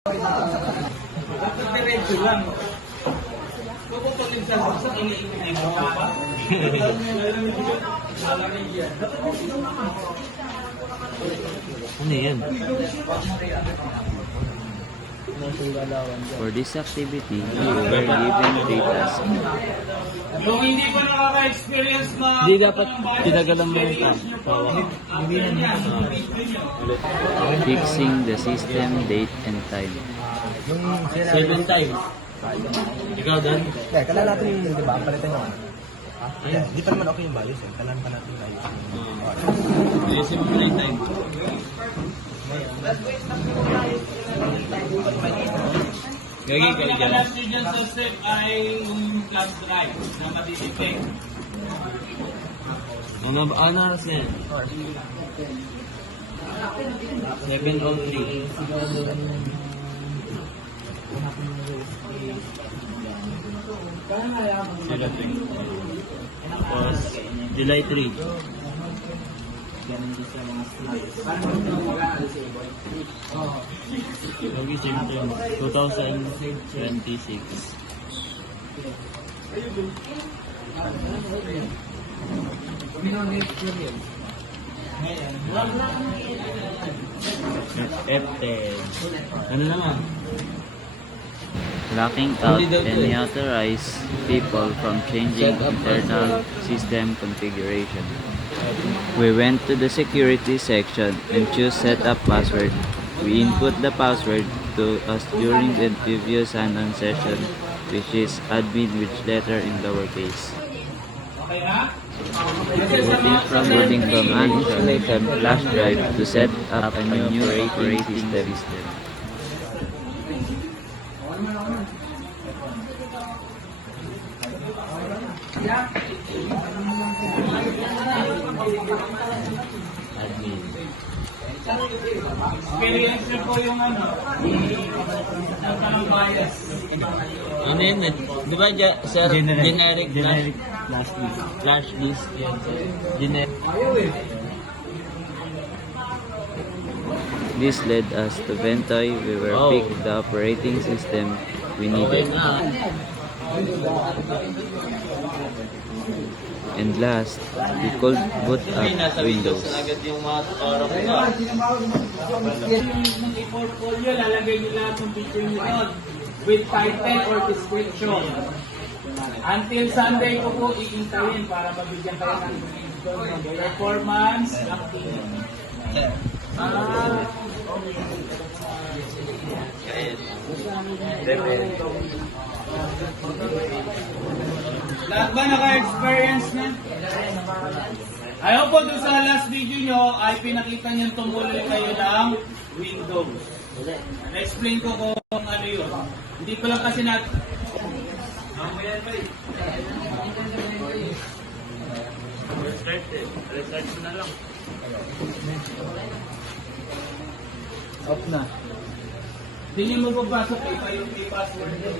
Diretso lang. Puputulin sa saksak, iniipin mo pa. Ano yan? For this activity, we were given 3 tasks. Yung hindi pa nakaka-experience na... Hindi dapat tinagalan mo yung Fixing the system, date, and time. 7 time. Ikaw doon? Yeah, kailangan natin yung, di ba, palitan yung ano. Yeah, di pa naman okay yung bios eh. Kailangan pa natin yung bios. Ayusin mo na yung time. Gagi ka dyan. Ang last dyan sa step ay yung class drive na matitipik. Ano oras na yan? 7:03. Tapos, July 3. Okay, same time. 2026. F10. Ano naman? Locking out any authorized people from changing internal system configuration. We went to the security section and choose setup password. We input the password to us during the previous sign-on session, which is admin with letter in lowercase. Okay na? Booting from uninstalled flash drive to set up a new operating system. Admin. Experience niyo po yung ano, ng bias. Ano yun eh? Di ba, sir? Generic Last week. flash disk. Yan, sir. Generic. This led us to Ventoy. We were picked the operating system we Okay needed. na. And last, we could boot up Nasa Windows. na agad yung mga oras na. Yung e-portfolio, lalagay nyo lahat ng picture nyo doon with title or description. Until Sunday ko po iintayin para mabigyan kayo ng performance ng team. Lahat ba naka-experience na? Ayaw po doon sa last video nyo ay pinakita nyo tumuloy kayo ng Windows. Na-explain ko kung ano yun. Hindi ko lang kasi Restart na lang. Off na. Hindi nyo mapapasok, iba yung password nyo.